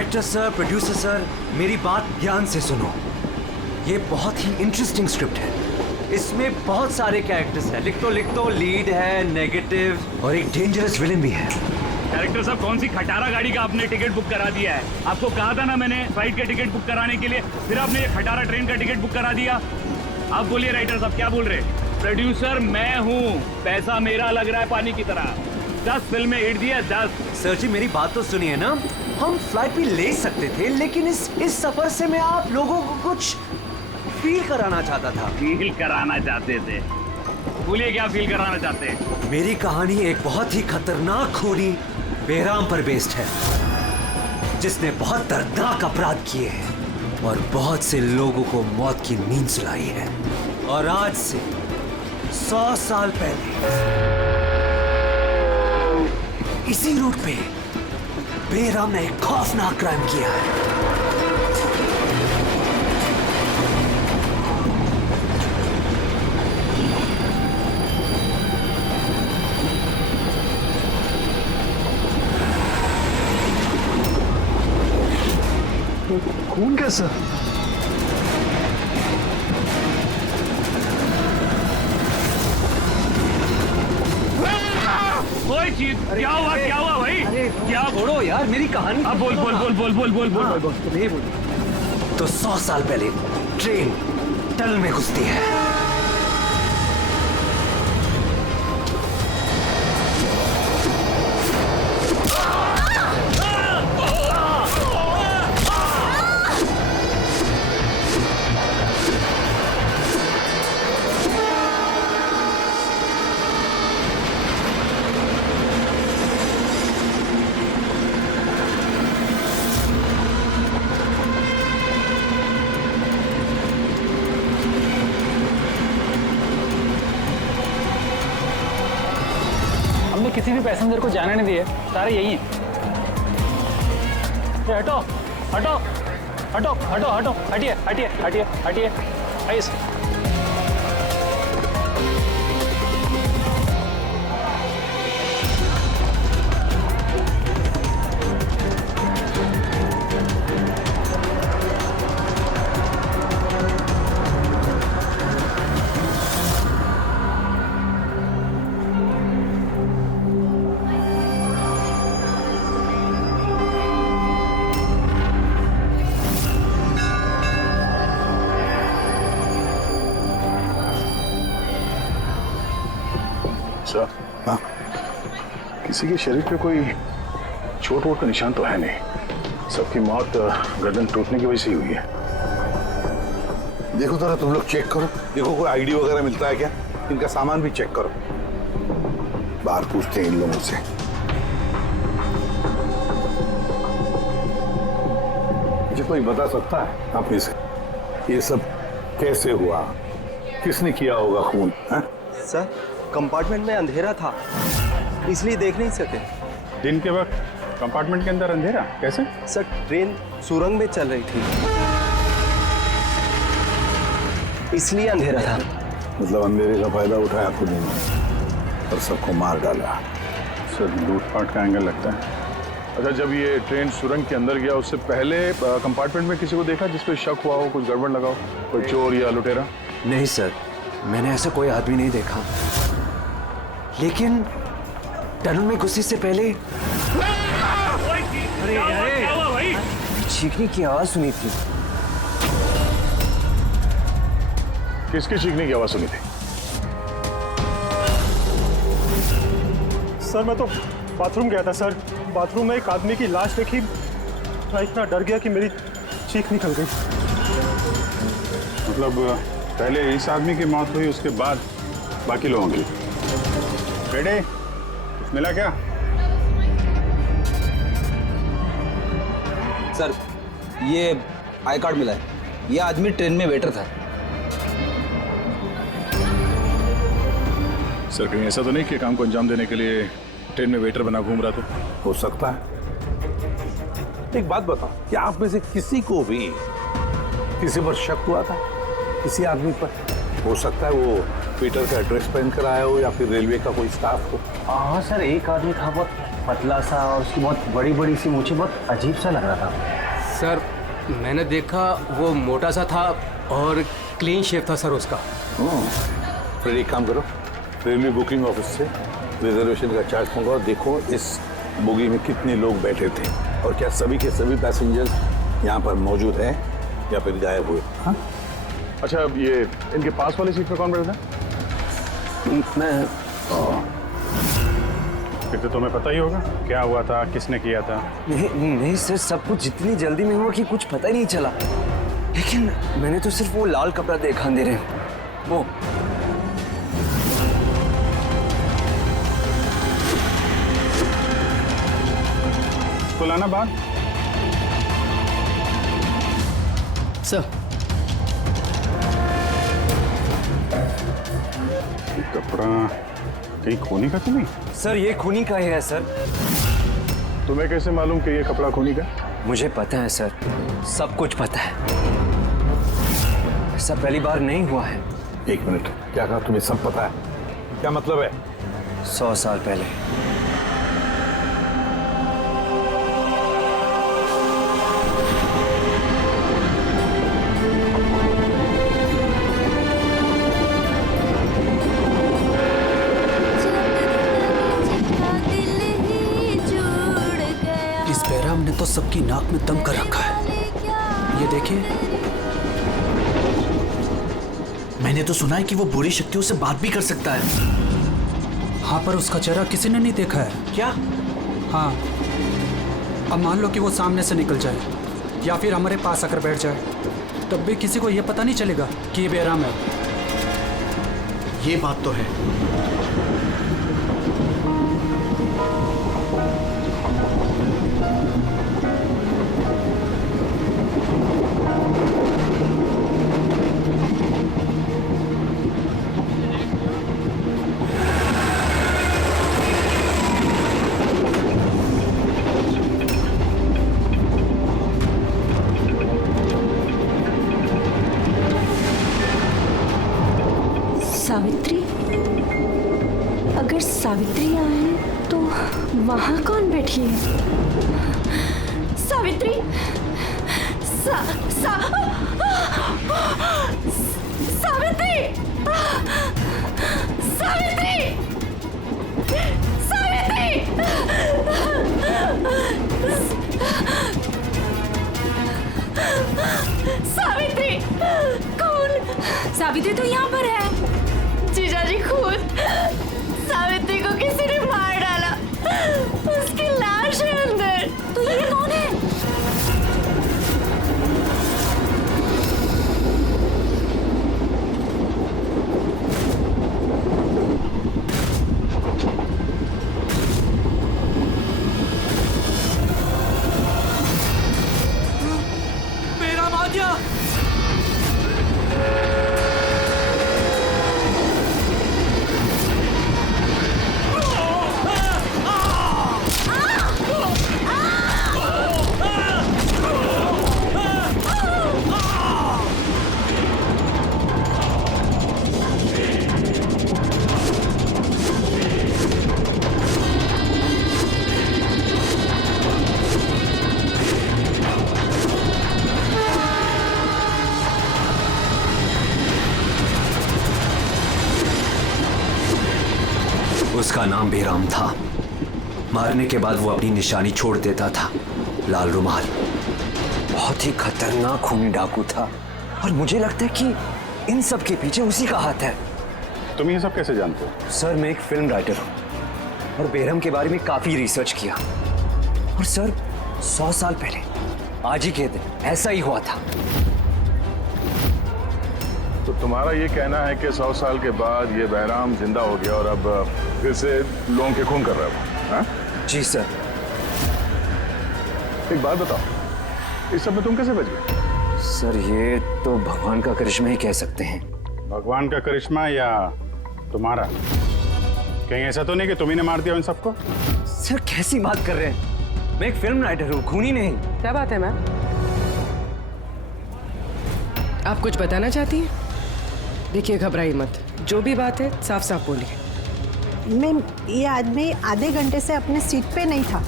Director sir, producer sir, मेरी बात ध्यान से सुनो। ये बहुत ही इंटरेस्टिंग स्क्रिप्ट है। इसमें बहुत सारे कैरेक्टर्स हैं। लिख तो लीड है, नेगेटिव और एक डेंजरस विलेन भी है। डायरेक्टर साहब, कौन सी खटारा गाड़ी का आपने टिकट बुक करा दिया है? आपको कहा था ना मैंने फ्लाइट का टिकट बुक कराने के लिए, फिर आपने ये खटारा ट्रेन का टिकट बुक करा दिया। आप बोलिए राइटर साहब, क्या बोल रहे? प्रोड्यूसर मैं हूँ, पैसा मेरा लग रहा है पानी की तरह। 10 फिल्में हिट दी है, 10। सर जी मेरी बात तो सुनिए ना, हम फ्लाइट भी ले सकते थे, लेकिन इस सफर से मैं आप लोगों को कुछ फील कराना चाहता था। फील कराना चाहते थे? बोलिए क्या फील कराना चाहते हैं? मेरी कहानी एक बहुत ही खतरनाक खूनी बेराम पर बेस्ड है, जिसने बहुत दर्दनाक अपराध किए हैं और बहुत से लोगों को मौत की नींद सुलाई है। और आज से 100 साल पहले इसी रूट पे बेराम ने एक खौफनाक क्राइम किया है। खून कैसा? कोई चीज क्या हुआ भाई? क्या छोड़ो यार मेरी कहानी। अब बोल। तुम्हें बोल। तो 100 साल पहले ट्रेन टनल में घुसती है। किसी भी पैसेंजर को जाने नहीं दिए, सारे यही हैं। हटो हटो हटो हटो हटो, हटिए हटिए हटिए हटिए, आइए। हाँ, किसी के शरीर पे कोई चोट वोट का निशान तो है नहीं। सबकी मौत गर्दन टूटने की वजह से ही हुई है। देखो जरा तुम लोग चेक करो, देखो कोई आईडी वगैरह मिलता है क्या। इनका सामान भी चेक करो। बाहर पूछते हैं इन लोगों से। मुझे कोई बता सकता है आप में से ये सब कैसे हुआ, किसने किया होगा खून? है सर, कंपार्टमेंट में अंधेरा था, इसलिए देख नहीं सके। दिन के वक्त कंपार्टमेंट के अंदर अंधेरा कैसे? सर, ट्रेन सुरंग में चल रही थी, इसलिए अंधेरा था। मतलब अंधेरे का फायदा उठाया खुद ने और सबको मार डाला। सर, लूटपाट का एंगल लगता है। अच्छा, जब ये ट्रेन सुरंग के अंदर गया उससे पहले कंपार्टमेंट में किसी को देखा जिसपे शक हुआ हो, कुछ गड़बड़ लगा हो, कोई चोर या लुटेरा? नहीं सर, मैंने ऐसा कोई आदमी नहीं देखा, लेकिन टनल में घुसने से पहले क्या हुआ भाई? चीखने की आवाज सुनी थी। किसके चीखने की आवाज सुनी थी? सर, मैं तो बाथरूम गया था सर। बाथरूम में एक आदमी की लाश देखी, मैं इतना डर गया कि मेरी चीख निकल गई। मतलब पहले इस आदमी की मौत हुई, उसके बाद बाकी लोगों की। बेटे, कुछ मिला क्या? सर, ये आई कार्ड मिला है। ये आदमी ट्रेन में वेटर था। सर, कहीं ऐसा तो नहीं कि काम को अंजाम देने के लिए ट्रेन में वेटर बना घूम रहा? तो हो सकता है। एक बात बताओ, क्या आप में से किसी को भी किसी पर शक हुआ था? किसी आदमी पर? हो सकता है वो पीटर का एड्रेस पहन कर आया हो या फिर रेलवे का कोई स्टाफ हो। हाँ सर, एक आदमी था बहुत पतला सा और उसकी बहुत बड़ी बड़ी सी मूछें, बहुत अजीब सा लग रहा था। सर मैंने देखा वो मोटा सा था और क्लीन शेव था सर उसका। फिर एक काम करो, रेलवे बुकिंग ऑफिस से रिजर्वेशन का चार्ज मंगाओ, देखो इस बोगी में कितने लोग बैठे थे और क्या सभी के सभी पैसेंजर्स यहाँ पर मौजूद हैं या फिर गायब हुए। हाँ? अच्छा, ये इनके पास वाली सीट पे कौन बैठा था? मैं फिर तो तुम्हें पता ही होगा क्या हुआ था, किसने किया था। नहीं सर, सब कुछ जितनी जल्दी में हुआ कि कुछ पता ही नहीं चला। लेकिन मैंने तो सिर्फ वो लाल कपड़ा देखा अंधेरे में, वो। तो लाना बात सर कपड़ा कहीं खूनी का तो नहीं? सर ये खूनी का ही है सर। तुम्हें कैसे मालूम कि ये कपड़ा खूनी का? मुझे पता है सर, सब कुछ पता है। ऐसा पहली बार नहीं हुआ है। एक मिनट, क्या कहा? तुम्हें सब पता है? क्या मतलब है? 100 साल पहले इस बैराम ने तो सबकी नाक में दम कर रखा है। ये देखिए, मैंने तो सुना है कि वो बुरी शक्तियों से बात भी कर सकता है। हाँ पर उसका चेहरा किसी ने नहीं देखा है। क्या? हाँ, अब मान लो कि वो सामने से निकल जाए या फिर हमारे पास आकर बैठ जाए, तब भी किसी को ये पता नहीं चलेगा कि ये बैराम है। ये बात तो है। सावित्री? अगर सावित्री आए तो वहां कौन बैठी है? सावित्री! सावित्री! सावित्री! सावित्री! सावित्री! कौन? सावित्री तो यहाँ पर है। जीजाजी खुद सावित्री को किसी ने मार डाला, उसकी लाश है अंदर। तो ये कौन है? बैराम आ गया। उसका नाम बेराम था। मारने के बाद वो अपनी निशानी छोड़ देता था, लाल रुमाल। बहुत ही खतरनाक खूनी डाकू था और मुझे लगता है कि इन सब के पीछे उसी का हाथ है। तुम ये सब कैसे जानते हो? सर मैं एक फिल्म राइटर हूँ और बेरहम के बारे में काफी रिसर्च किया। और सर 100 साल पहले आज ही के दिन ऐसा ही हुआ था। तो तुम्हारा ये कहना है कि 100 साल के बाद ये बहराम जिंदा हो गया और अब फिर से लोगों के खून कर रहा है? हाँ? जी सर। एक बात बताओ, इस सब में तुम कैसे बच गए? सर ये तो भगवान का करिश्मा ही कह सकते हैं। भगवान का करिश्मा या तुम्हारा? कहीं ऐसा तो नहीं कि तुम्ही ने मार दिया उन सबको? सर कैसी बात कर रहे हैं? मैं एक फिल्म राइटर हूँ, खूनी नहीं। क्या बात है मैम? आप कुछ बताना चाहती हैं? देखिए घबराइए मत, जो भी बात है साफ साफ बोलिए। मैम, ये आदमी आधे घंटे से अपने सीट पे नहीं था।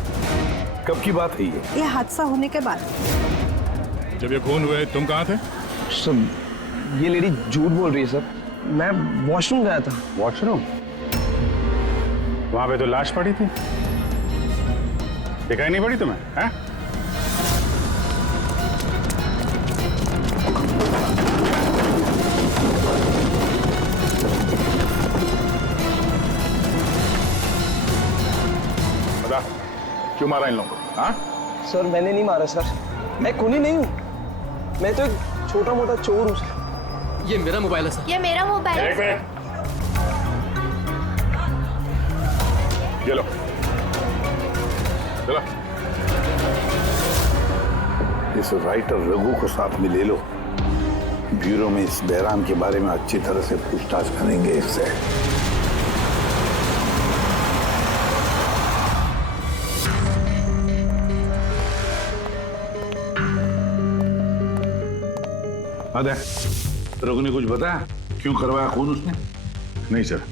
कब की बात है ये? ये हादसा होने के बाद। जब ये खून हुए तुम कहाँ थे? सर, ये लेडी झूठ बोल रही है सर। मैं वॉशरूम गया था। वॉशरूम? वहां पे तो लाश पड़ी थी, दिखाई नहीं पड़ी तुम्हें? हैं? बता, क्यों मारा इन लोगों को? हाँ? सर, मैंने नहीं मारा सर। मैं खूनी नहीं हूँ। मैं तो एक छोटा मोटा चोर हूँ सर। ये मेरा मोबाइल है सर। ये मेरा मोबाइल है। एक मिनट, ये लो, चलो। इस राइटर रघु को साथ में ले लो। ब्यूरो में इस बहराम के बारे में अच्छी तरह से पूछताछ करेंगे इससे। अरे रघु ने कुछ बताया क्यों करवाया खून उसने? नहीं सर,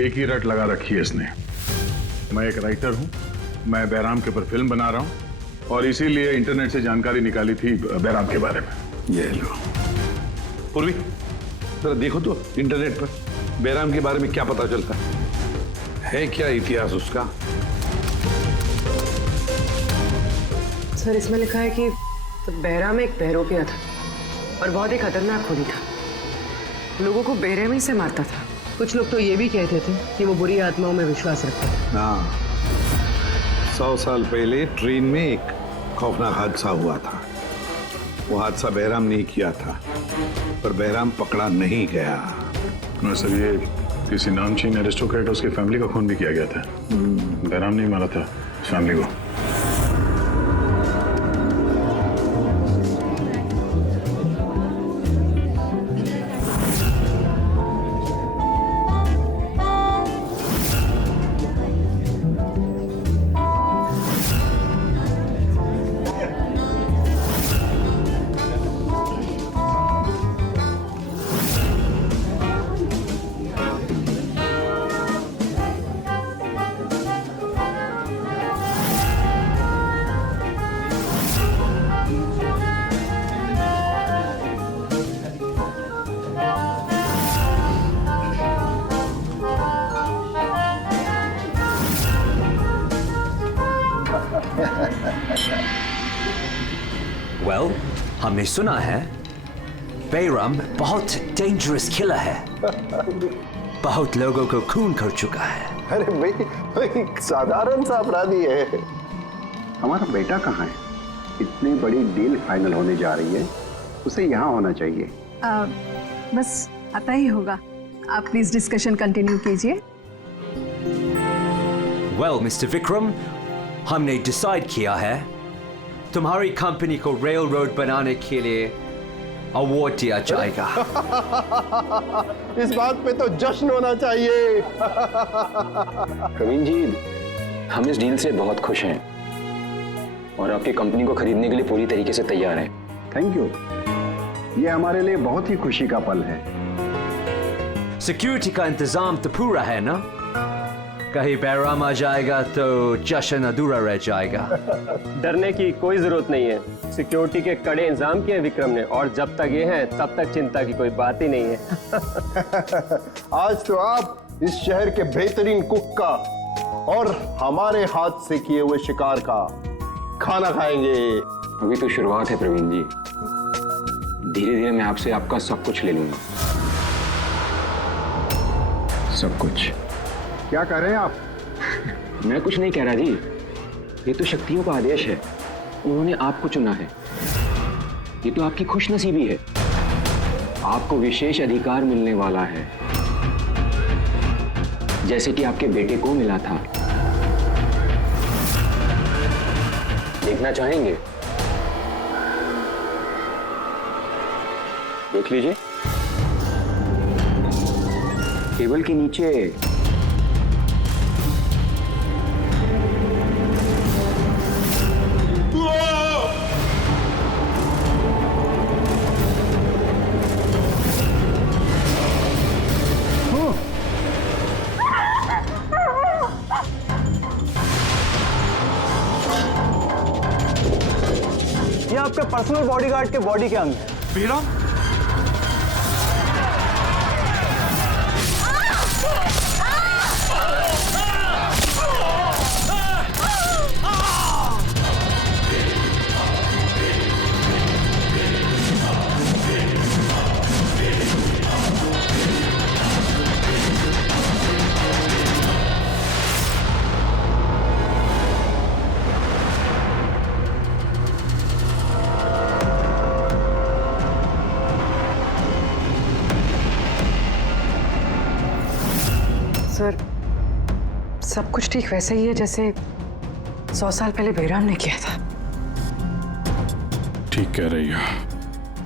एक ही रट लगा रखी है इसने। मैं एक राइटर हूं, मैं बहराम के ऊपर फिल्म बना रहा हूं और इसीलिए इंटरनेट से जानकारी निकाली थी बहराम के बारे में। ये लो पूर्वी, जरा देखो तो इंटरनेट पर बहराम के बारे में क्या पता चलता है क्या इतिहास उसका? सर, इसमें लिखा है कि तो बहराम एक बहरोपिया था और बहुत ही खतरनाक खूनी था। लोगों को बेरहमी से मारता था। कुछ लोग तो ये भी कहते थे कि वो बुरी आत्माओं में विश्वास रखता था। हाँ, 100 साल पहले ट्रेन में एक खौफनाक हादसा हुआ था। वो हादसा बहराम ने किया था, पर बहराम पकड़ा नहीं गया। सर, ये किसी नामचीन एरिस्टोक्रेट, उसकी फैमिली का खून भी किया गया था। बहराम ने मारा था फैमिली को। वेल, हमने सुना है बेरम बहुत डेंजरस किलर है। बहुत लोगों को खून कर चुका है। अरे भाई, साधारण सा अपराधी है। हमारा बेटा कहाँ है? इतनी बड़ी डील फाइनल होने जा रही है, उसे यहाँ होना चाहिए। बस आता ही होगा। आप प्लीज डिस्कशन कंटिन्यू कीजिए। वेल मिस्टर विक्रम, हमने डिसाइड किया है तुम्हारी कंपनी को रेल रोड बनाने के लिए अवार्ड दिया जाएगा। इस बात पे तो जश्न होना चाहिए। प्रवीण जी, हम इस डील से बहुत खुश हैं और आपकी कंपनी को खरीदने के लिए पूरी तरीके से तैयार हैं। Thank you. ये हमारे लिए बहुत ही खुशी का पल है। सिक्योरिटी का इंतजाम तो पूरा है ना? कहीं बहराम आ जाएगा तो जश्न अधूरा रह जाएगा। डरने की कोई जरूरत नहीं है। सिक्योरिटी के कड़े इंतजाम किए विक्रम ने, और जब तक ये हैं तब तक चिंता की कोई बात ही नहीं है। आज तो आप इस शहर के बेहतरीन कुक का और हमारे हाथ से किए हुए शिकार का खाना खाएंगे। अभी तो शुरुआत है प्रवीण जी, धीरे धीरे मैं आपसे आपका सब कुछ ले लूंगा। सब कुछ। क्या कह रहे हैं आप? मैं कुछ नहीं कह रहा जी, ये तो शक्तियों का आदेश है। उन्होंने आपको चुना है। ये तो आपकी खुशनसीबी है। आपको विशेष अधिकार मिलने वाला है, जैसे कि आपके बेटे को मिला था। देखना चाहेंगे? देख लीजिए, टेबल के नीचे आपके पर्सनल बॉडीगार्ड के बॉडी के अंग हैं। बेराम? सर, सब कुछ ठीक वैसे ही है जैसे 100 साल पहले बेराम ने किया था। ठीक कह रही हो।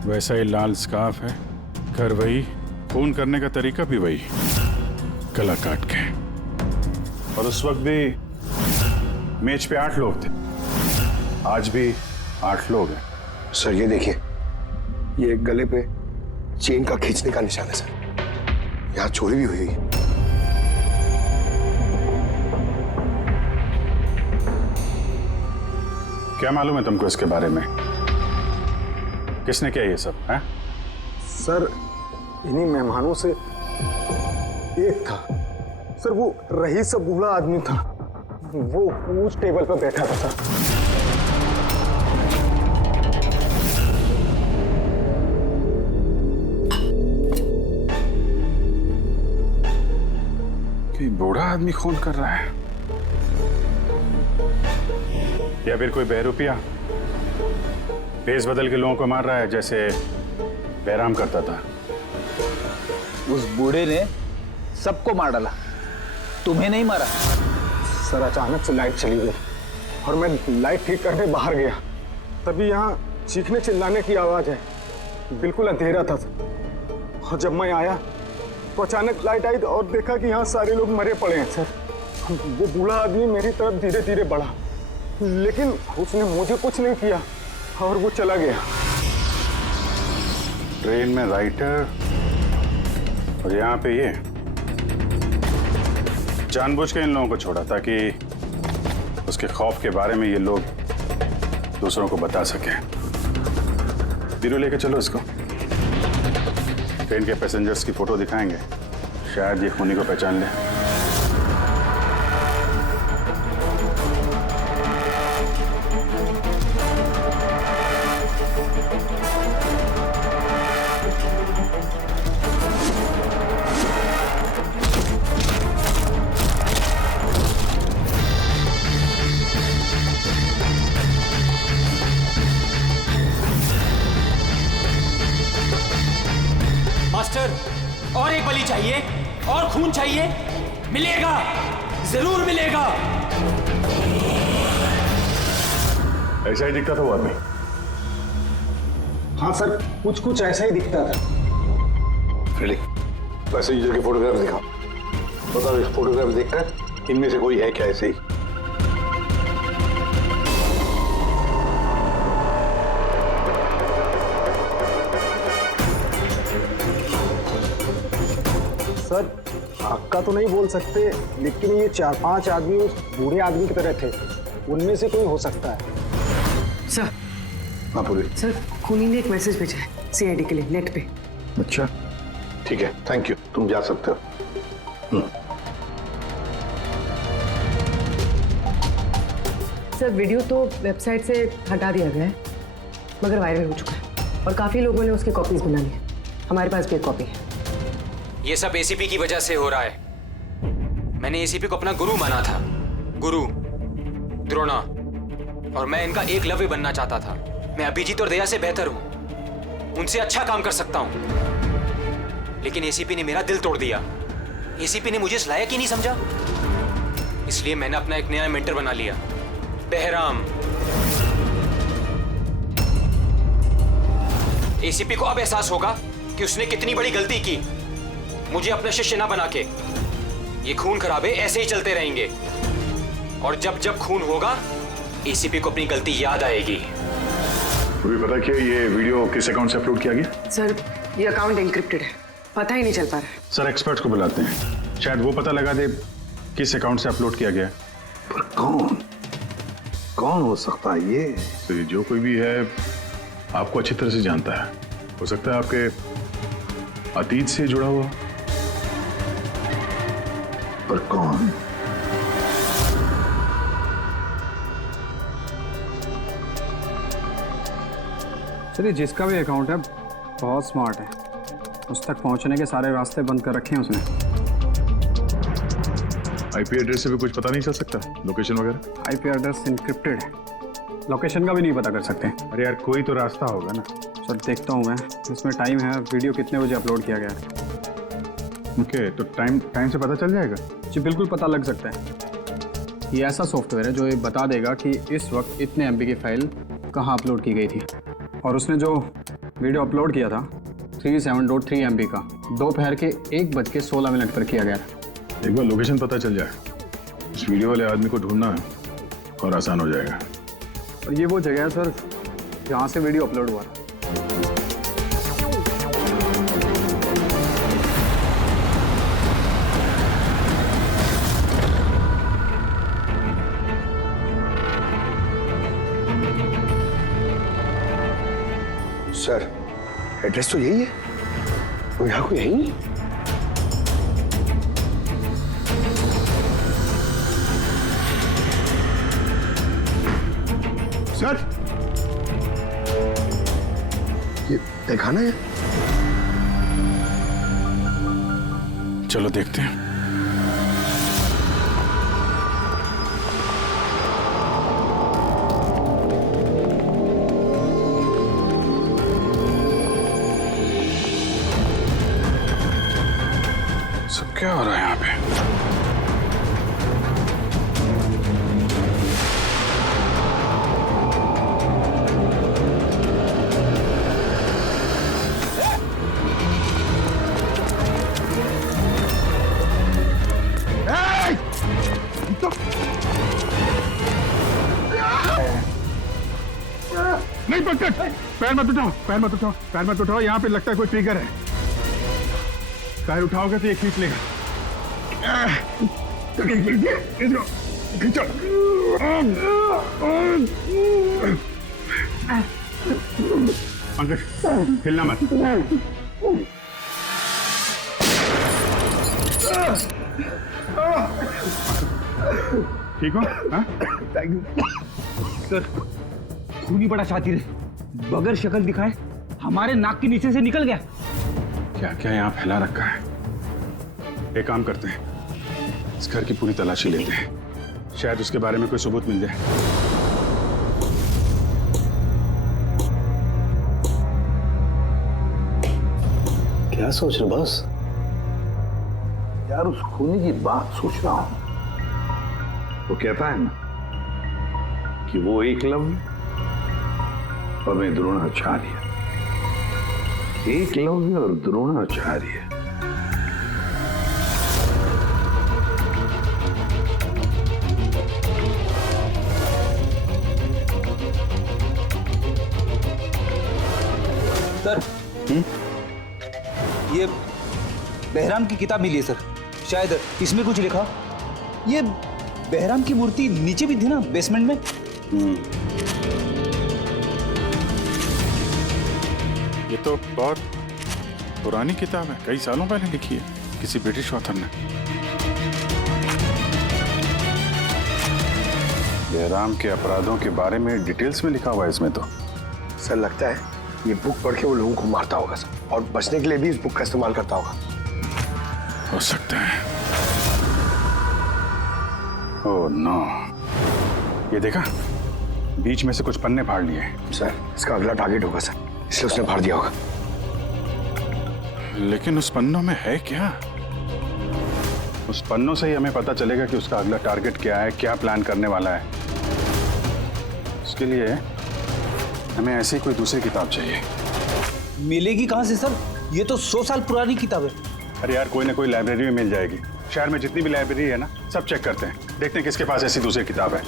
वैसा ही लाल स्कार्फ है, घर वही, खून करने का तरीका भी वही, गला काट के। और उस वक्त भी मेज पे 8 लोग थे, आज भी 8 लोग हैं। सर ये देखिए, ये गले पे चेन का खींचने का निशान है सर। यहाँ चोरी भी हुई है। क्या मालूम है तुमको इसके बारे में? किसने किया ये सब है? सर इन्हीं मेहमानों से एक था सर, वो रईस सा बूढ़ा आदमी था, वो उस टेबल पर बैठा था सर। कि बूढ़ा आदमी खून कर रहा है या फिर कोई बहरूपिया भेस बदल के लोगों को मार रहा है जैसे बैराम करता था। उस बूढ़े ने सबको मार डाला, तुम्हें नहीं मारा। सर अचानक से लाइट चली गई और मैं लाइट ठीक करने बाहर गया, तभी यहाँ चीखने चिल्लाने की आवाज है। बिल्कुल अंधेरा था सर। और जब मैं आया तो अचानक लाइट आई और देखा कि यहाँ सारे लोग मरे पड़े हैं सर। वो बूढ़ा आदमी मेरी तरफ धीरे धीरे बढ़ा, लेकिन उसने मुझे कुछ नहीं किया और वो चला गया। ट्रेन में राइटर और यहाँ पे ये जानबूझ के इन लोगों को छोड़ा ताकि उसके खौफ के बारे में ये लोग दूसरों को बता सके। बीरू लेके चलो इसको, ट्रेन के पैसेंजर्स की फोटो दिखाएंगे, शायद ये खूनी को पहचान ले। मास्टर, और एक बलि चाहिए, और खून चाहिए। मिलेगा, जरूर मिलेगा। ऐसा ही दिखता था वो आदमी। हाँ सर, कुछ कुछ ऐसा ही दिखता था। पैसेंजर के फोटोग्राफ दिखाओ, बताओ इस फोटोग्राफ देखकर इनमें से कोई है क्या ऐसे ही? सर हक्का तो नहीं बोल सकते, लेकिन ये 4-5 आदमी उस बूढ़े आदमी की तरह थे, उनमें से कोई हो सकता है। सर, हाँ पूरी। सर खूनी ने एक मैसेज भेजा है सीआईडी के लिए नेट पे। अच्छा ठीक है, थैंक यू, तुम जा सकते हो। सर वीडियो तो वेबसाइट से हटा दिया गया है, मगर वायरल हो चुका है और काफी लोगों ने उसकी कॉपीज बना ली है। हमारे पास भी एक कॉपी है। ये सब एसीपी की वजह से हो रहा है। मैंने एसीपी को अपना गुरु माना था, गुरु द्रोणा, और मैं इनका एकलव्य बनना चाहता था। मैं अभिजीत और दया से बेहतर हूं, उनसे अच्छा काम कर सकता हूं, लेकिन एसीपी ने मेरा दिल तोड़ दिया। एसीपी ने मुझे इस लायक ही नहीं समझा, इसलिए मैंने अपना एक नया मेंटर बना लिया, बहराम। एसीपी को अब एहसास होगा कि उसने कितनी बड़ी गलती की, मुझे अपना शिष्य ना बना के। ये खून खराबे ऐसे ही चलते रहेंगे, और जब जब खून होगा एसीपी को अपनी गलती याद आएगी। तुम्हें पता क्या ये वीडियो किस अकाउंट से अपलोड किया गया? सर ये अकाउंट एन्क्रिप्टेड है, पता ही नहीं चल पा रहा है। सर एक्सपर्ट्स को बुलाते हैं, शायद वो पता लगा दे किस अकाउंट से अपलोड किया गया। पर कौन हो सकता है ये? तो जो कोई भी है आपको अच्छी तरह से जानता है। हो सकता है आपके अतीत से जुड़ा हुआ। पर कौन? चलिए, जिसका भी अकाउंट है बहुत स्मार्ट है। उस तक पहुंचने के सारे रास्ते बंद कर रखे हैं उसने। आईपी एड्रेस से भी कुछ पता नहीं चल सकता? लोकेशन वगैरह? आईपी एड्रेस इनक्रिप्टेड है, लोकेशन का भी नहीं पता कर सकते। अरे यार, कोई तो रास्ता होगा ना। सर देखता हूँ मैं, इसमें टाइम है, वीडियो कितने बजे अपलोड किया गया है। ओके, तो टाइम से पता चल जाएगा? जी बिल्कुल पता लग सकता है। ये ऐसा सॉफ्टवेयर है जो ये बता देगा कि इस वक्त इतने एमबी की फाइल कहाँ अपलोड की गई थी। और उसने जो वीडियो अपलोड किया था 37.3 MB का, दोपहर के 1:16 पर किया गया था। एक बार लोकेशन पता चल जाए, उस वीडियो वाले आदमी को ढूंढना और आसान हो जाएगा। और ये वो जगह है सर जहाँ से वीडियो अपलोड हुआ था। सर एड्रेस तो यही है, वो यहाँ को यही नहीं। सर ये दिखाना है। चलो देखते हैं। सब क्या हो रहा है यहाँ पे? नहीं पकड़, पैर मत उठाओ, पैर मत उठाओ, पैर मत उठाओ। यहाँ पे लगता है कोई ट्रिगर है। पैर उठाओगे तो ये खींच लेगा। खींचो। पंकज हिलना मत। ठीक हो? Thank you sir. खूनी बड़ा शातिर है, बगैर शक्ल दिखाए हमारे नाक के नीचे से निकल गया। क्या क्या यहाँ फैला रखा है? एक काम करते हैं, इस घर की पूरी तलाशी लेते हैं, शायद उसके बारे में कोई सबूत मिल जाए। क्या सोच रहे बस? यार उस खूनी की बात सोच रहा हूं। वो कहता है ना कि वो एकलव्य और मैं द्रोणाचार्य। एकलव्य और द्रोणाचार्य। सर ये बहराम की किताब मिली है सर, शायद इसमें कुछ लिखा। ये बहराम की मूर्ति नीचे भी थी ना बेसमेंट में। ये तो बहुत पुरानी किताब है, कई सालों पहले लिखी है किसी ब्रिटिश ऑथर ने। बहराम के अपराधों के बारे में डिटेल्स में लिखा हुआ है इसमें तो। सर लगता है ये बुक पढ़ के वो लोगों को मारता होगा सर, और बचने के लिए भी इस बुक का इस्तेमाल करता होगा। हो सकता है। ओह नो, ये देखा, बीच में से कुछ पन्ने फाड़ लिए। सर इसका अगला टारगेट होगा सर, इसलिए उसने फाड़ दिया होगा। लेकिन उस पन्नों में है क्या? उस पन्नों से ही हमें पता चलेगा कि उसका अगला टारगेट क्या है, क्या प्लान करने वाला है। उसके लिए हमें ऐसी कोई दूसरी किताब चाहिए। मिलेगी कहाँ से सर? ये तो 100 साल पुरानी किताब है। अरे यार, कोई ना कोई लाइब्रेरी में मिल जाएगी। शहर में जितनी भी लाइब्रेरी है ना, सब चेक करते हैं, देखते हैं किसके पास ऐसी दूसरी किताब है।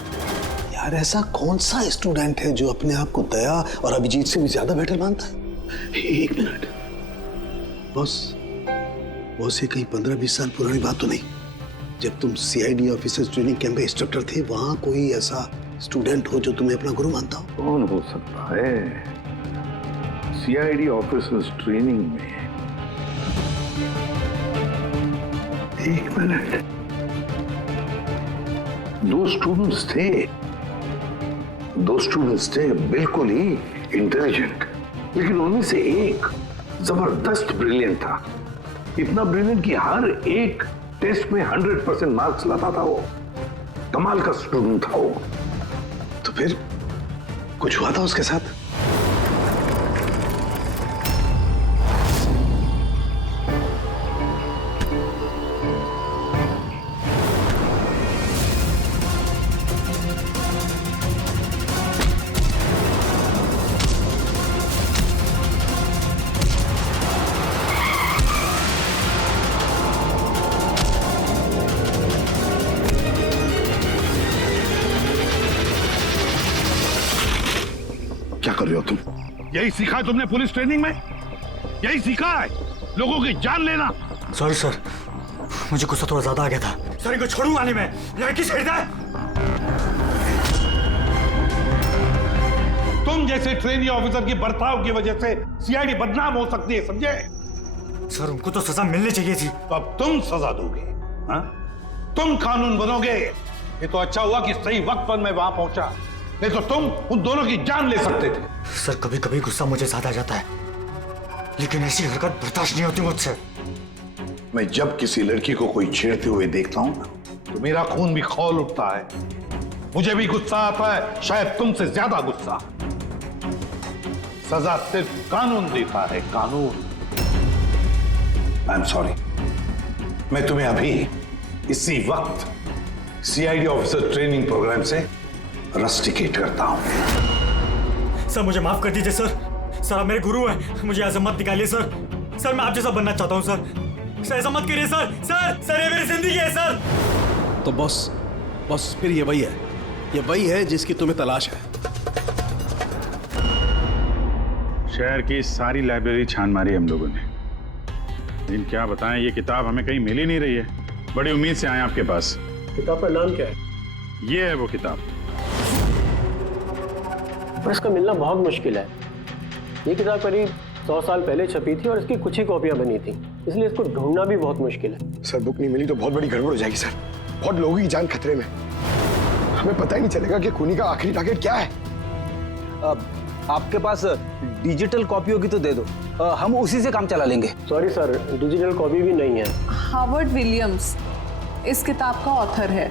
यार ऐसा कौन सा स्टूडेंट है जो अपने आप को दया और अभिजीत से भी ज्यादा बेटर मानता है? एक मिनट बॉस, ये कहीं 15-20 साल पुरानी बात तो नहीं? जब तुम सीआईडी ऑफिसर्स ट्रेनिंग कैंप में इंस्ट्रक्टर थे, वहां कोई ऐसा स्टूडेंट हो जो तुम्हें अपना गुरु मानता हो? कौन हो सकता है? सीआईडी ऑफिसर्स ट्रेनिंग में 1 मिनट, 2 स्टूडेंट्स थे बिल्कुल ही इंटेलिजेंट, लेकिन उनमें से एक जबरदस्त ब्रिलियंट था। इतना ब्रिलियंट कि हर एक टेस्ट में 100% मार्क्स लाता था वो। कमाल का स्टूडेंट था वो। तो फिर कुछ हुआ था उसके साथ? क्या कर रहे हो तुम? यही सीखा है तुमने पुलिस ट्रेनिंग में? यही सीखा है लोगों की जान लेना? सॉरी सर, मुझे गुस्सा थोड़ा ज्यादा आ गया था। सर इनको छोड़ूंगा नहीं मैं, लड़की छेड़ता है। तुम जैसे ट्रेनी ऑफिसर की बर्ताव की वजह से सीआईडी बदनाम हो सकती है, समझे? सर उनको तो सजा मिलनी चाहिए थी। तो अब तुम सजा दोगे? हाँ? तुम कानून बनोगे? ये तो अच्छा हुआ कि सही वक्त पर मैं वहां पहुंचा, नहीं तो तुम उन दोनों की जान ले सकते थे। सर कभी कभी गुस्सा मुझे ज्यादा आ जाता है, लेकिन ऐसी हरकत बर्दाश्त नहीं होती मुझसे। मैं जब किसी लड़की को कोई छेड़ते हुए देखता हूं तो मेरा खून भी खौल उठता है। मुझे भी गुस्सा आता है, शायद तुमसे ज्यादा गुस्सा। सजा सिर्फ कानून देता है, कानून। आई एम सॉरी, मैं तुम्हें अभी इसी वक्त सीआईडी ऑफिसर ट्रेनिंग प्रोग्राम से रस्टिकेट करता हूं। सर मुझे माफ कर दीजिए सर। सर आप मेरे गुरु हैं, मुझे ऐसा मत निकालिए सर। सर मैं आप जैसा बनना चाहता हूं सर। सर ऐसा मत करिए सर। सर ये मेरी जिंदगी है सर। तो बॉस फिर ये वही है जिसकी तुम्हें तलाश है। शहर की सारी लाइब्रेरी छान मारी हम लोगों ने, लेकिन क्या बताएं, ये किताब हमें कहीं मिल ही नहीं रही है। बड़ी उम्मीद से आए आपके पास। किताब का नाम क्या है? ये है वो किताब। पर इसका मिलना बहुत मुश्किल है। ये किताब करीब 100 साल पहले छपी थी और इसकी कुछ ही कॉपियां बनी थी, इसलिए इसको ढूंढना भी बहुत मुश्किल है। सर बुक नहीं मिली तो बहुत बड़ी गड़बड़ हो जाएगी सर। बहुत लोगों की जान खतरे में, हमें पता ही नहीं चलेगा कि खूनी का आखिरी टारगेट क्या है। आपके पास डिजिटल कॉपी होगी तो दे दो, हम उसी से काम चला लेंगे। सॉरी सर, डिजिटल कॉपी भी नहीं है। हार्वर्ड विलियम्स इस किताब का ऑथर है।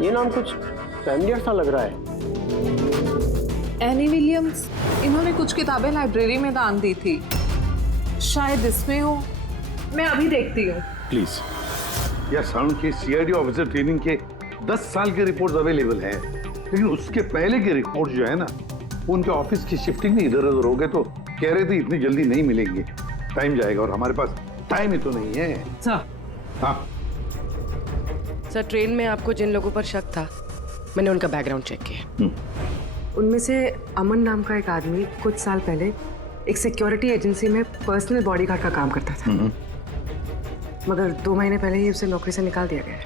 ये नाम कुछ फैमिलियर सा लग रहा है। एनी विलियम्स, इन्होंने कुछ किताबें लाइब्रेरी में दान दी थी, शायद इसमें हो। मैं अभी देखती हूँ। प्लीज। यार साउंड की सीआईडी ऑफिसर ट्रेनिंग के 10 साल के रिपोर्ट्स अवेलेबल हैं, लेकिन उसके पहले के रिपोर्ट जो है ना, वो उनके ऑफिस की शिफ्टिंग में इधर उधर हो गए, तो कह रहे थे इतनी जल्दी नहीं मिलेंगे, टाइम जाएगा, और हमारे पास टाइम ही तो नहीं है। सर। हाँ सर, ट्रेन में आपको जिन लोगों पर शक था, मैंने उनका बैकग्राउंड चेक किया। उनमें से अमन नाम का एक आदमी कुछ साल पहले एक सिक्योरिटी एजेंसी में पर्सनल बॉडीगार्ड का काम करता था, मगर 2 महीने पहले ही उसे नौकरी से निकाल दिया गया।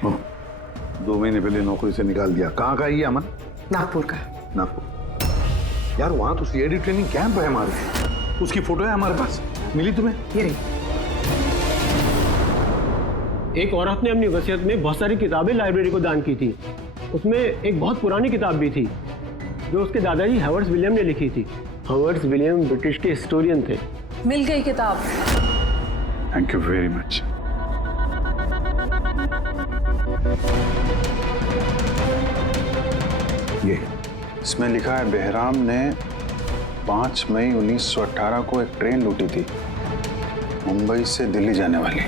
2 महीने पहले नौकरी से निकाल दिया। कहाँ का ये अमन? नागपुर का। नागपुर। यार वहाँ तो सीआईडी ट्रेनिंग कैंप है हमारे, उसकी फोटो है हमारे पास, मिली तुम्हें? ये रही। एक औरत ने अपनी वसीयत में बहुत सारी किताबें लाइब्रेरी को दान की थी। उसमें एक बहुत पुरानी किताब भी थी जो उसके दादाजी हावर्ड विलियम ने लिखी थी। हावर्ड विलियम ब्रिटिश के हिस्टोरियन थे। मिल गई किताब। Thank you very much. ये इसमें लिखा है बेहराम ने 5 मई 1918 को एक ट्रेन लूटी थी, मुंबई से दिल्ली जाने वाली।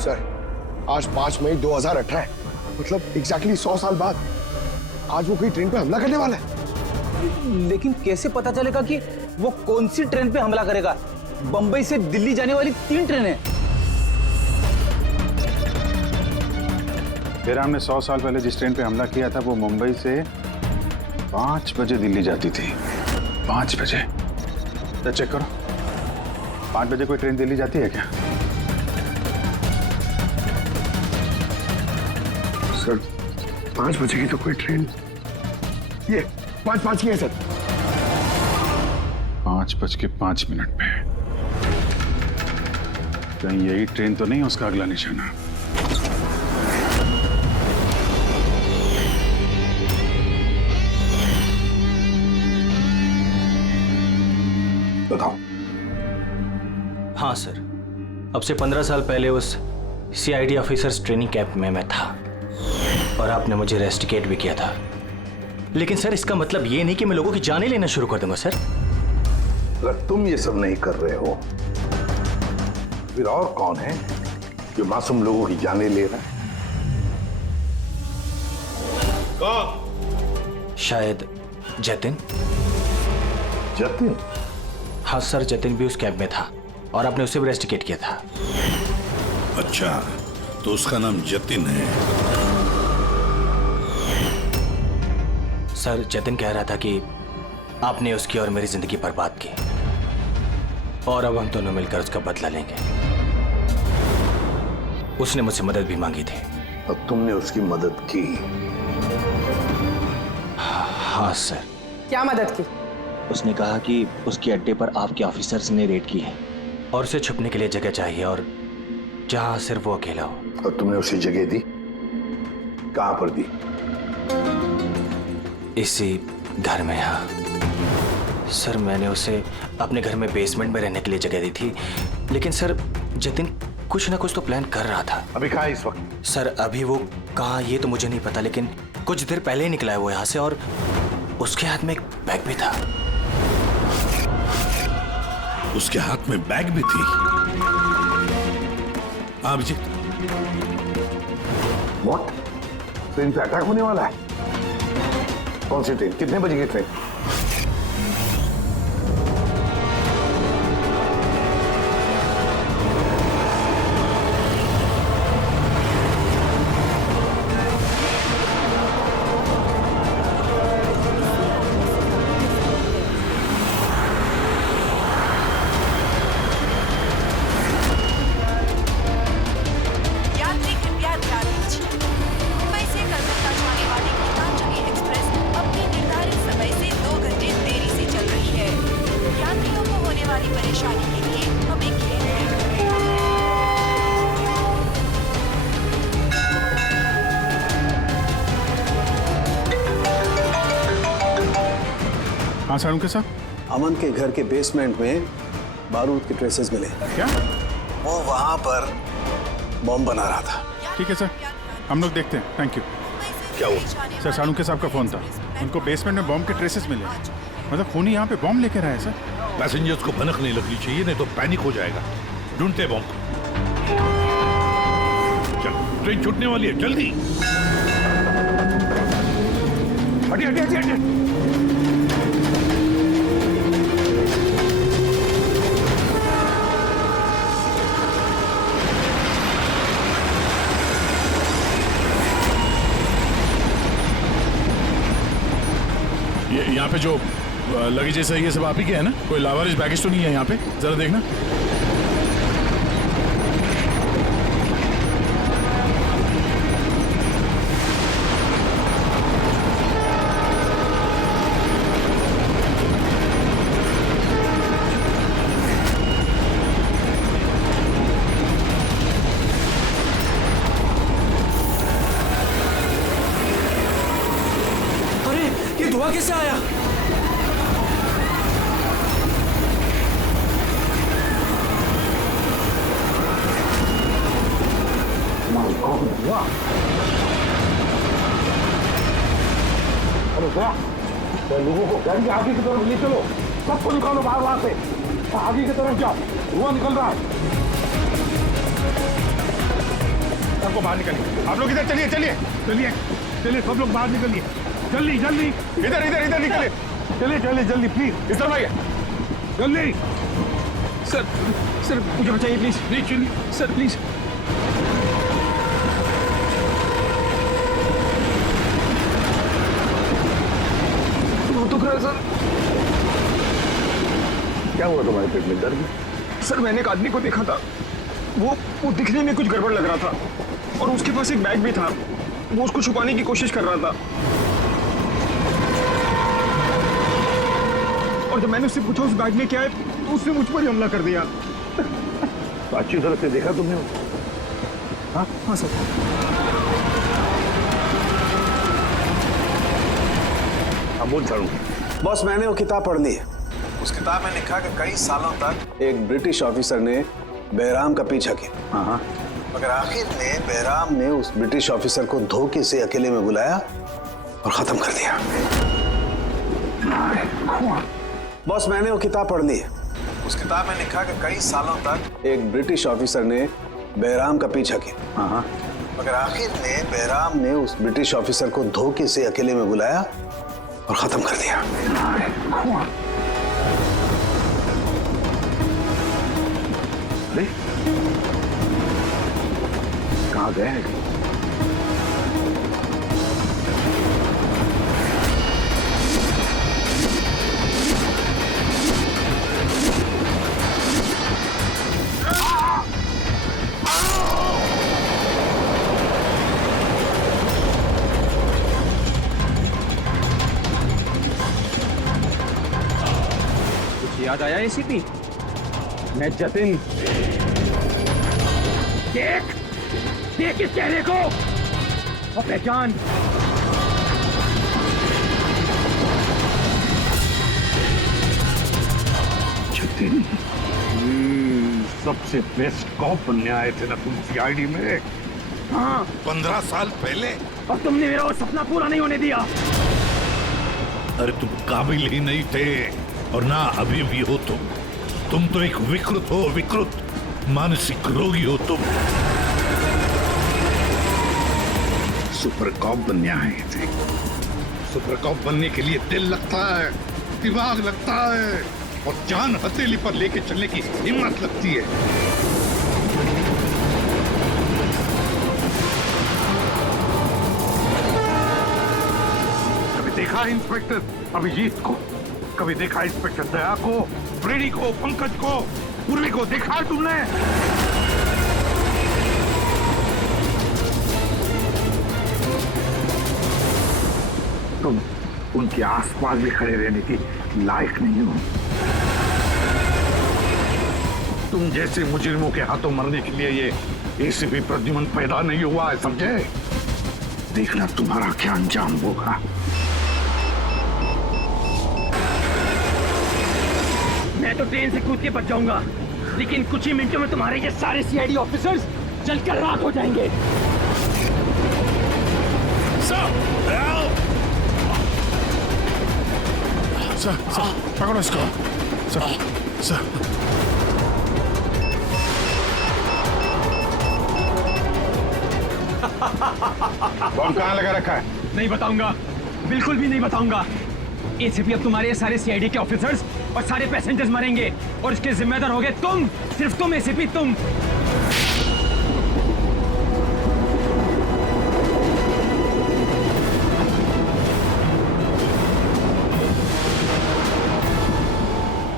सर, आज 5 मई 2018 है, मतलब एग्जैक्टली 100 साल बाद आज वो कोई ट्रेन पे हमला करने वाला है। लेकिन कैसे पता चलेगा कि वो कौन सी ट्रेन पे हमला करेगा? बंबई से दिल्ली जाने वाली 3 ट्रेनें। बेराम ने 100 साल पहले जिस ट्रेन पे हमला किया था वो मुंबई से 5 बजे दिल्ली जाती थी। 5 बजे। तो चेक करो, 5 बजे कोई ट्रेन दिल्ली जाती है क्या? सर 5 बजे की तो कोई ट्रेन, ये 5:05 की है सर। 5:05 पे। कहीं यही ट्रेन तो नहीं उसका अगला निशाना? बताओ। हाँ सर, अब से 15 साल पहले उस CID ऑफिसर्स ट्रेनिंग कैंप में मैं था और आपने मुझे रेस्टिकेट भी किया था। लेकिन सर इसका मतलब ये नहीं कि मैं लोगों की जानें लेना शुरू कर दूंगा सर। अगर तुम ये सब नहीं कर रहे हो फिर और कौन है जो मासूम लोगों की जानें ले रहा है? कौन? शायद जतिन। जतिन? हाँ सर, जतिन भी उस कैंप में था और आपने उसे भी रेस्टिकेट किया था। अच्छा, तो उसका नाम जतिन है। सर जतिन कह रहा था कि आपने उसकी और मेरी जिंदगी बर्बाद की और अब हम दोनों मिलकर उसका बदला लेंगे। उसने मुझसे मदद भी मांगी थी। और तुमने उसकी मदद की? हाँ सर। क्या मदद की? उसने कहा कि उसके अड्डे पर आपके ऑफिसर्स ने रेड की है और उसे छुपने के लिए जगह चाहिए और जहां सिर्फ वो अकेला हो। और तुमने उसे जगह दी? कहां पर दी? इसी घर में। हाँ सर, मैंने उसे अपने घर में बेसमेंट में रहने के लिए जगह दी थी। लेकिन सर जतिन कुछ ना कुछ तो प्लान कर रहा था। अभी कहाँ है इस वक्त? सर अभी वो कहाँ ये तो मुझे नहीं पता, लेकिन कुछ देर पहले ही निकला है वो यहाँ से और उसके हाथ में एक बैग भी था। उसके हाथ में बैग भी थी? हाँ अभिजीत। व्हाट? ट्रेन पे अटैक होने वाला है? कौन सी ट्रेन? कितने बजे की ट्रेन? हाँ सारुण के साथ अमन के घर के बेसमेंट में बारूद के ट्रेसेस मिले। क्या? वो वहां पर बॉम्ब बना रहा था। ठीक है सर, हम लोग देखते हैं। Thank you. क्या हुआ? सर सारुण के साहब का फोन था, उनको बेसमेंट में बॉम्ब के ट्रेसेस मिले। मतलब खूनी यहाँ पे बॉम्ब लेकर आया सर। पैसेंजर्स को भनक नहीं लगनी चाहिए, नहीं तो पैनिक हो जाएगा। ढूंढते बॉम्ब। चल, ट्रेन छूटने वाली है, जल्दी। हटिए हटिए हटिए हटिए। यहाँ पे जो लगेज है ये सब आप ही के है ना? कोई लावारिस बैगेज तो नहीं है यहाँ पे? जरा देखना। अरे ये धुआं कैसे आया? अरे लोगों को गाड़ी के आगे की तरफ ले चलो, सबको निकालो बाहर, वहां से आगे की तरफ जाओ, धुआं निकल रहा है। सबको बाहर निकलिए। आप लोग इधर चलिए चलिए चलिए चलिए, सब लोग बाहर निकलिए, जल्दी जल्दी, इधर इधर इधर निकलिए, चलिए चलिए जल्दी प्लीज, इस तरफ आइए जल्दी। सर सर मुझे बचाइए प्लीज। नहीं चलिए सर प्लीज। बहुत दुख रहा है सर। क्या हुआ तुम्हारे पेट में, दर्द? सर मैंने एक आदमी को देखा था, वो दिखने में कुछ गड़बड़ लग रहा था और उसके पास एक बैग भी था, वो उसको छुपाने की कोशिश कर रहा था। और जब मैंने उससे पूछा उस बैग में क्या है, तो उसने मुझ पर ही हमला कर दिया। तो अच्छी तरह से देखा तुमने? हाँ हाँ सर। बोल झाड़ू। बॉस मैंने वो किताब पढ़ ली है। उस किताब में लिखा कि कई सालों तक एक ब्रिटिश ऑफिसर ने बहराम का पीछा किया। हाँ, मगर आखिर में बहराम ने उस ब्रिटिश ऑफिसर को धोखे से अकेले में बुलाया और खत्म कर दिया। बॉस मैंने वो किताब पढ़ ली है। उस किताब में लिखा कि कई सालों तक एक ब्रिटिश ऑफिसर ने बहराम का पीछा किया। हाँ, मगर आखिर में बहराम ने उस ब्रिटिश ऑफिसर को धोखे से अकेले में बुलाया और खत्म कर दिया। कहाँ गए हैं? याद आया एसीपी? मैं जतिन। देख देख इस चेहरे को और पहचान। जतिन, सबसे बेस्ट कॉप बनने आए थे ना तुम सीआईडी में? हाँ 15 साल पहले। और तुमने मेरा वो सपना पूरा नहीं होने दिया। अरे तुम काबिल ही नहीं थे और ना अभी भी हो तुम तो एक विकृत हो, विकृत मानसिक रोगी हो तुम। सुपर कॉप बनने आए थे। सुपर कॉप बनने के लिए दिल लगता है, दिमाग लगता है और जान हथेली पर लेके चलने की हिम्मत लगती है। कभी देखा इंस्पेक्टर अभिजीत को? कभी देखा इंस्पेक्टर दया को, फ्रेडी को, पंकज को, पूर्वी को? देखा है तुमने? तुम उनके आसपास भी खड़े रहने की लायक नहीं हो। तुम जैसे मुजरिमों के हाथों मरने के लिए ये एसीपी प्रद्युमन पैदा नहीं हुआ है, समझे? देखना तुम्हारा क्या अंजाम होगा। मैं तो ट्रेन से कूद के बच जाऊंगा, लेकिन कुछ ही मिनटों में तुम्हारे ये सारे सीआईडी ऑफिसर्स जलकर राख हो जाएंगे। सर, पकड़ो इसको। सर। बम कहाँ लगा रखा है? नहीं बताऊंगा, बिल्कुल भी नहीं बताऊंगा। एसीपी अब तुम्हारे सारे सीआईडी के ऑफिसर्स और सारे पैसेंजर्स मरेंगे और इसके जिम्मेदार होगे तुम, सिर्फ तुम एसीपी, तुम।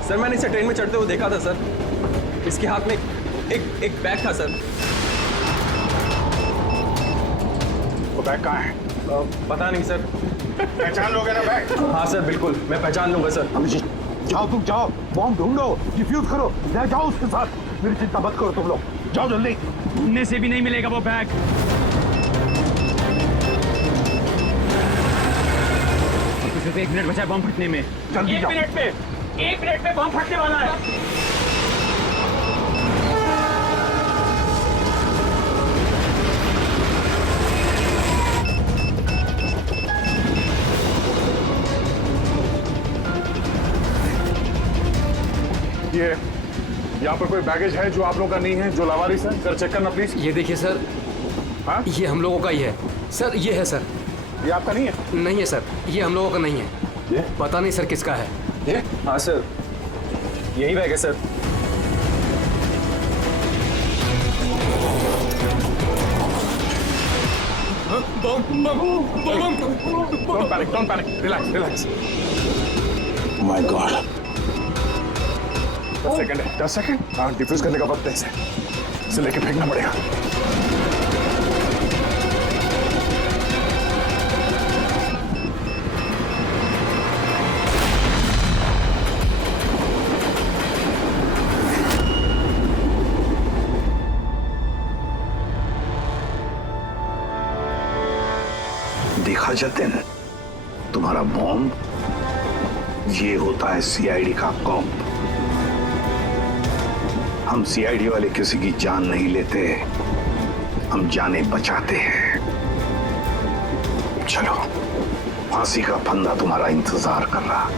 सर मैंने इसे ट्रेन में चढ़ते हुए देखा था सर। इसके हाथ में एक बैग था सर। वो बैग कहाँ है? पता नहीं सर। पहचान लोगे ना बैग? हाँ सर बिल्कुल, मैं पहचान लूंगा सर। अभिजीत जाओ, तुम जाओ, बॉम्ब ढूंढो, डिफ्यूज करो, ले जाओ उसके साथ। मेरी चिंता मत करो तुम लोग, जाओ जल्दी। ढूंढने से भी नहीं मिलेगा वो बैग। सिर्फ 1 मिनट बचा है बम फटने में। जल्दी जाओ। 1 मिनट में बम फटने वाला है। ये यहाँ पर कोई बैगेज है जो आप लोगों का नहीं है, जो लावारिस है? सर चेक करना प्लीज। ये देखिए सर, हाँ? ये हम लोगों का ही है सर। ये है सर। ये आपका नहीं है? नहीं है सर, ये हम लोगों का नहीं है। ये? पता नहीं सर किसका है। ये? हाँ सर, यही बैग है sir. Don't panic. Relax. My God. 10 second है। 10 सेकंड? हाँ, डिफ्यूज करने का वक्त है इसे लेके फेंकना पड़ेगा। देखा जतिन, तुम्हारा बॉम्ब ये होता है सीआईडी का कॉप। हम सीआईडी वाले किसी की जान नहीं लेते, हम जाने बचाते हैं। चलो, फांसी का फंदा तुम्हारा इंतजार कर रहा।